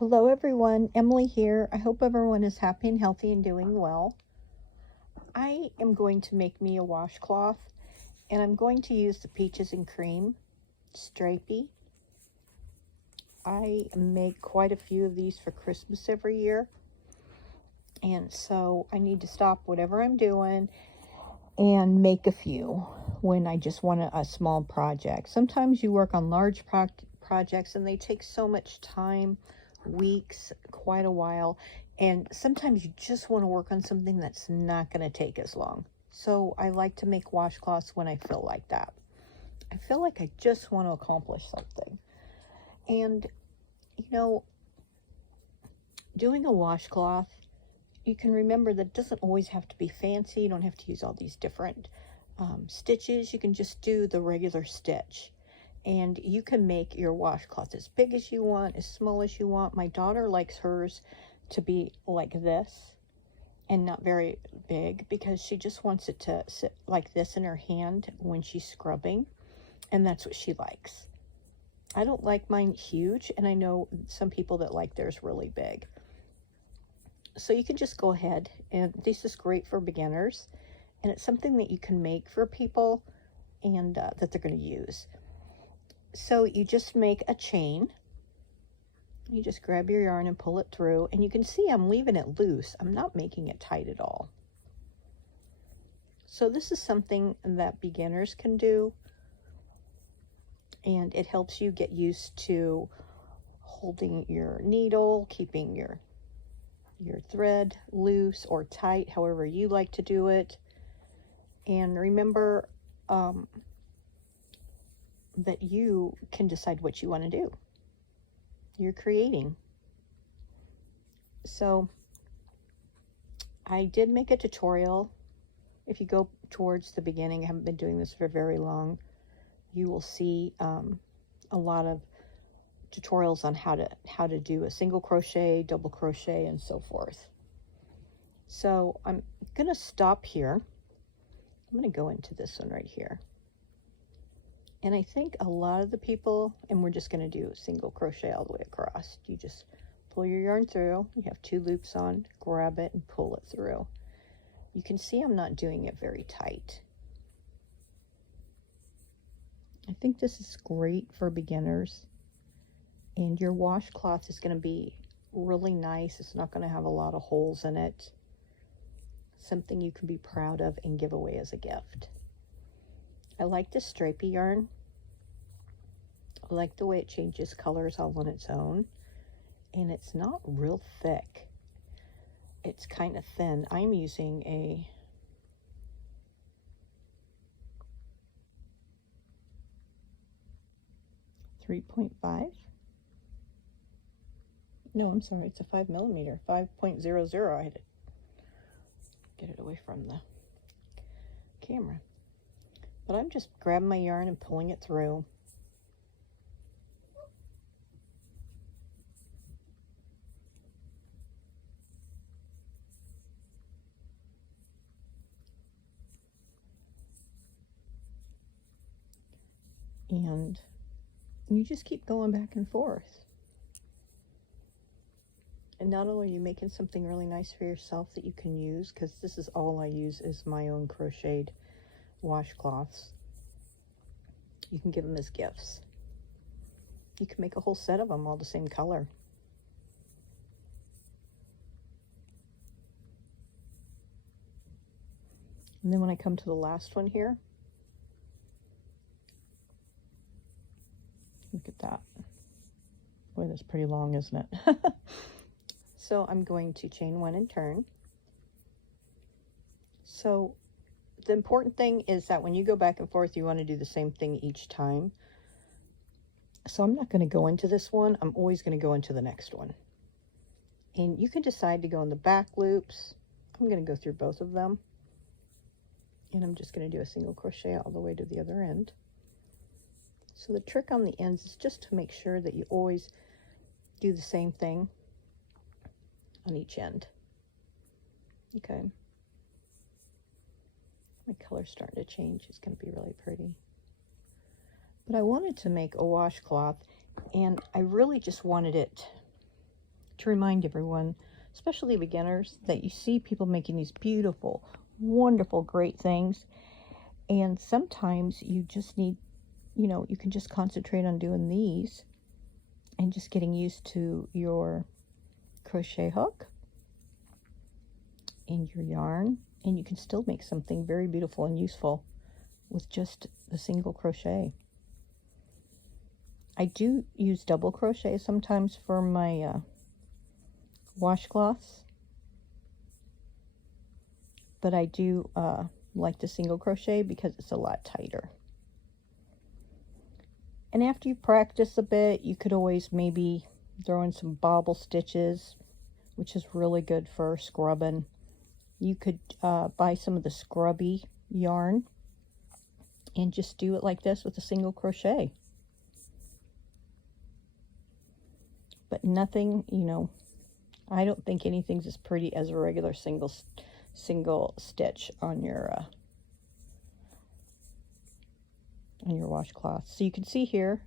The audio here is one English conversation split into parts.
Hello everyone, Emily here. I hope everyone is happy and healthy and doing well. I am going to make me a washcloth, and I'm going to use the Peaches and Cream Stripey. I make quite a few of these for Christmas every year, and so I need to stop whatever I'm doing and make a few when I just want a small project. Sometimes you work on large projects and they take so much time, weeks, quite a while, and sometimes you just want to work on something that's not going to take as long. So I like to make washcloths when I feel like that. I feel like I just want to accomplish something. And you know, doing a washcloth, you can remember that it doesn't always have to be fancy. You don't have to use all these different stitches. You can just do the regular stitch, and you can make your washcloth as big as you want, as small as you want. My daughter likes hers to be like this and not very big, because she just wants it to sit like this in her hand when she's scrubbing, and that's what she likes. I don't like mine huge, and I know some people that like theirs really big. So you can just go ahead, and this is great for beginners, and it's something that you can make for people and that they're going to use. So you just make a chain. You just grab your yarn and pull it through, and you can see I'm leaving it loose. I'm not making it tight at all. So this is something that beginners can do, and it helps you get used to holding your needle, keeping your thread loose or tight, however you like to do it. And remember that you can decide what you want to do. You're creating. So I did make a tutorial. If you go towards the beginning, I haven't been doing this for very long, you will see a lot of tutorials on how to do a single crochet, double crochet, and so forth. So I'm gonna stop here. I'm gonna go into this one right here, and I think a lot of the people, and we're just gonna do a single crochet all the way across. You just pull your yarn through, you have 2 loops on, grab it and pull it through. You can see I'm not doing it very tight. I think this is great for beginners. And your washcloth is going to be really nice. It's not going to have a lot of holes in it. Something you can be proud of and give away as a gift. I like this stripey yarn. I like the way it changes colors all on its own. And it's not real thick. It's kind of thin. I'm using a .5. No, I'm sorry, it's a 5mm, 5.00. I had to get it away from the camera. But I'm just grabbing my yarn and pulling it through. And you just keep going back and forth. And not only are you making something really nice for yourself that you can use, because this is all I use is my own crocheted washcloths. You can give them as gifts. You can make a whole set of them all the same color. And then when I come to the last one here, look at that. Boy, that's pretty long, isn't it? So I'm going to chain 1 and turn. So the important thing is that when you go back and forth, you want to do the same thing each time. So I'm not going to go into this one. I'm always going to go into the next one. And you can decide to go in the back loops. I'm going to go through both of them. And I'm just going to do a single crochet all the way to the other end. So the trick on the ends is just to make sure that you always do the same thing on each end. Okay. My color's starting to change. It's going to be really pretty. But I wanted to make a washcloth, and I really just wanted it to remind everyone, especially beginners, that you see people making these beautiful, wonderful, great things. And sometimes you just need, you can just concentrate on doing these and just getting used to your crochet hook and your yarn, and you can still make something very beautiful and useful with just the single crochet. I do use double crochet sometimes for my washcloths, but I do like the single crochet because it's a lot tighter. And after you practice a bit, you could always maybe throw in some bobble stitches, which is really good for scrubbing. You could buy some of the scrubby yarn and just do it like this with a single crochet. But nothing, I don't think anything's as pretty as a regular single stitch on your washcloth. So you can see here,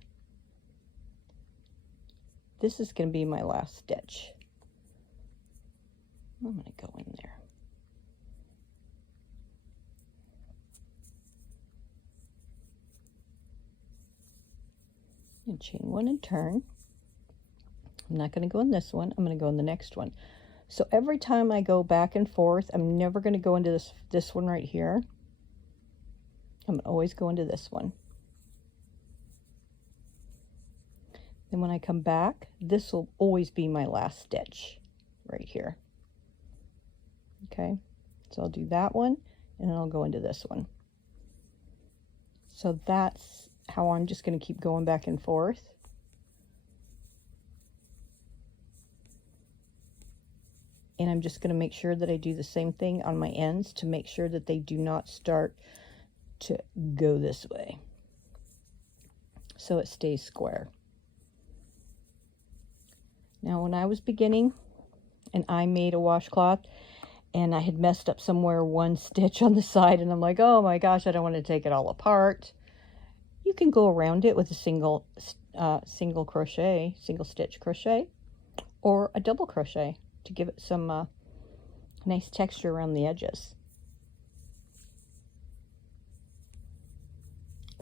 this is going to be my last stitch. I'm going to go in there. And chain one and turn. I'm not going to go in this one. I'm going to go in the next one. So every time I go back and forth, I'm never going to go into this one right here. I'm always go into this one. Then when I come back, this will always be my last stitch right here. Okay, so I'll do that one, and then I'll go into this one. So that's how I'm just going to keep going back and forth. And I'm just going to make sure that I do the same thing on my ends to make sure that they do not start to go this way, so it stays square. Now when I was beginning and I made a washcloth and I had messed up somewhere one stitch on the side, and I'm like, oh my gosh, I don't want to take it all apart. You can go around it with a single stitch crochet, or a double crochet to give it some nice texture around the edges.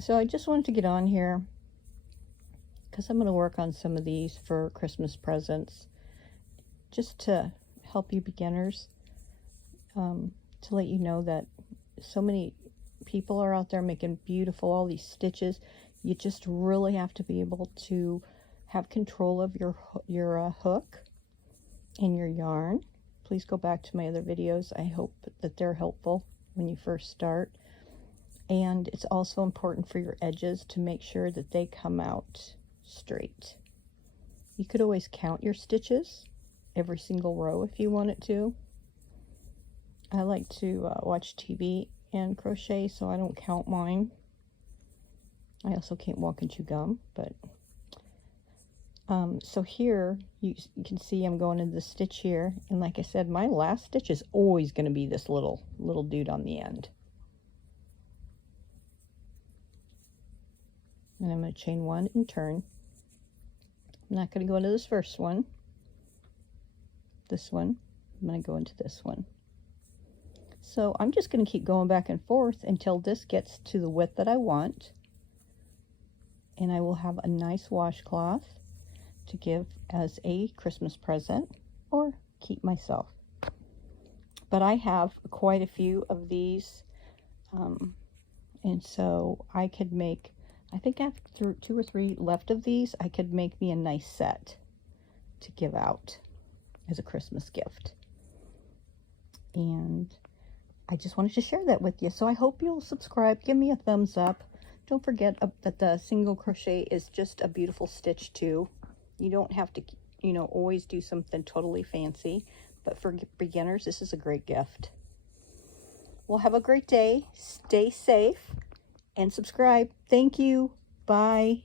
So I just wanted to get on here because I'm going to work on some of these for Christmas presents, just to help you beginners, to let you know that so many people are out there making beautiful, all these stitches. You just really have to be able to have control of your hook and your yarn. Please go back to my other videos. I hope that they're helpful when you first start. And it's also important for your edges to make sure that they come out straight. You could always count your stitches, every single row if you wanted to. I like to watch TV and crochet, so I don't count mine. I also can't walk and chew gum, but so here you can see I'm going into the stitch here, and like I said, my last stitch is always going to be this little dude on the end. And I'm going to chain one and turn. I'm not going to go into this first one. This one. I'm going to go into this one. So I'm just going to keep going back and forth until this gets to the width that I want. And I will have a nice washcloth to give as a Christmas present or keep myself. But I have quite a few of these. And so I could make, I think I have 2 or 3 left of these. I could make me a nice set to give out as a Christmas gift. And I just wanted to share that with you. So I hope you'll subscribe. Give me a thumbs up. Don't forget that the single crochet is just a beautiful stitch too. You don't have to, always do something totally fancy. But for beginners, this is a great gift. Well, have a great day. Stay safe and subscribe. Thank you. Bye.